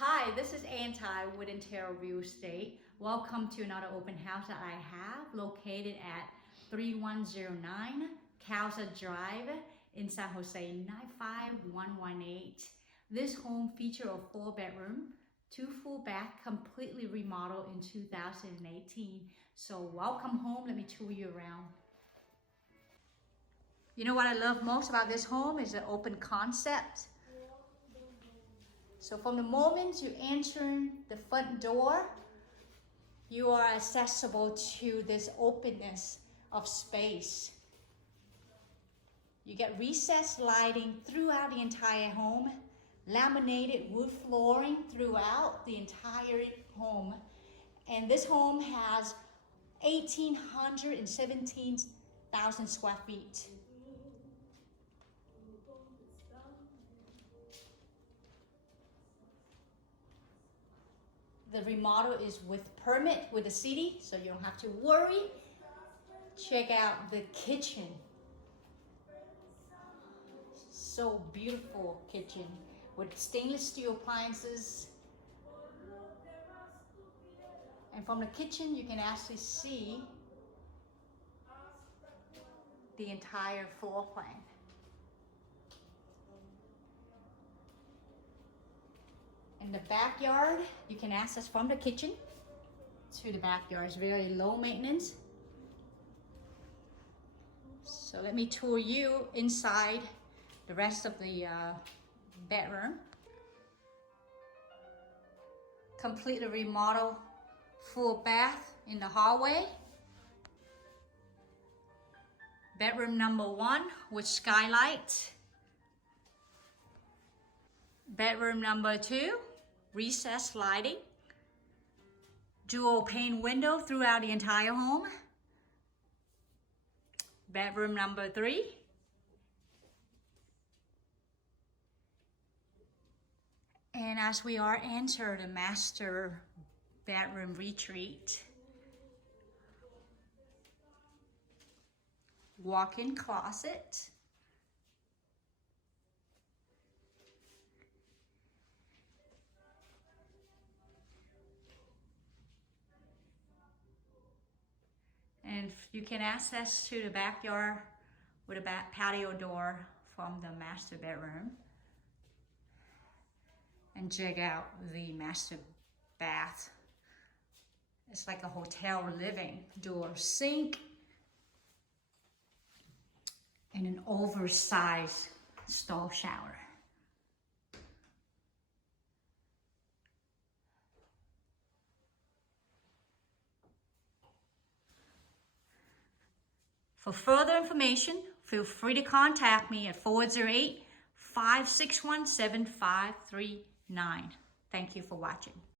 Hi, this is Anti with Interior Real Estate. Welcome to another open house that I have located at 3109 Calzar Drive in San Jose 95118. This home features a 4-bedroom, 2 full bath, completely remodeled in 2018. So welcome home. Let me tour you around. You know what I love most about this home is the open concept. So from the moment you enter the front door, you are accessible to this openness of space. You get recessed lighting throughout the entire home, laminated wood flooring throughout the entire home. And this home has 1,817,000 square feet. The remodel is with permit with the city, so you don't have to worry. Check out the kitchen. So beautiful kitchen with stainless steel appliances. And from the kitchen, you can actually see the entire floor plan. In the backyard, you can access from the kitchen to the backyard. It's very low maintenance. So let me tour you inside the rest of the bedroom. Completely remodeled full bath in the hallway. Bedroom number 1 with skylight. Bedroom number 2, recessed lighting. Dual pane window throughout the entire home. Bedroom number 3. And as we are enter the master bedroom retreat, walk-in closet. And you can access to the backyard with a back patio door from the master bedroom. And check out the master bath. It's like a hotel living. Dual sink. And an oversized stall shower. For further information, feel free to contact me at 408-561-7539. Thank you for watching.